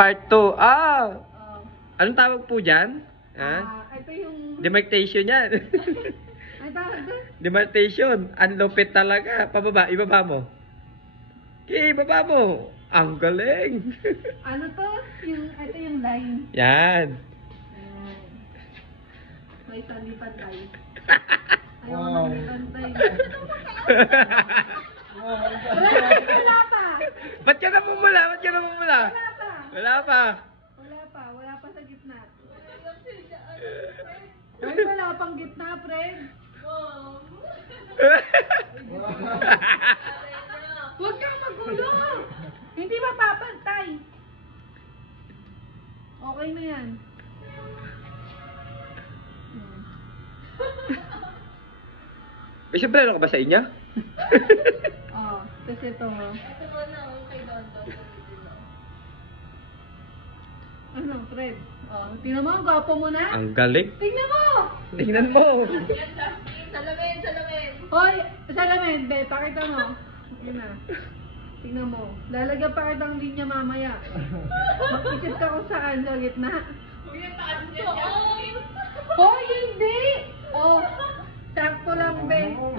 part 2. Ah! Oh. Anong tawag po dyan? Ha? Ito yung... Demarcation yan. Ano tawag doon? Demarcation. Ang lupit talaga. Pababa. Ibaba mo. Okay, ibaba mo. Ang galing. Ano to? Ito yung line. Yan. Ayan. May sandi pantay. Ayaw Wow. ko pantay. Wow, Wala pa! Ba't ka namumula? Ba't ka namumula? Wala pa! Wala pa. Wala pa! Wala pa sa gitna. Ay, wala pang gitna, friend. Huwag kang magulo! Hindi mapapantay. Okay na yan. May sombrero ka ba sa inyo? Oh, kasi ito mo. Ano, Fred? Oh, tingnan mo, ang gwapo mo na. Ang galing. Tingnan mo! Tingnan mo. Salamin, salamin. Hoy, salamin, be, pakita mo. Yun na. Tingnan mo. Lalagyan pa kitang linya mamaya. Makikit ka kung saan, sa gitna. Huwag yung taas niya dyan. Hoy, hindi! Oh, sakto lang, be. Oh.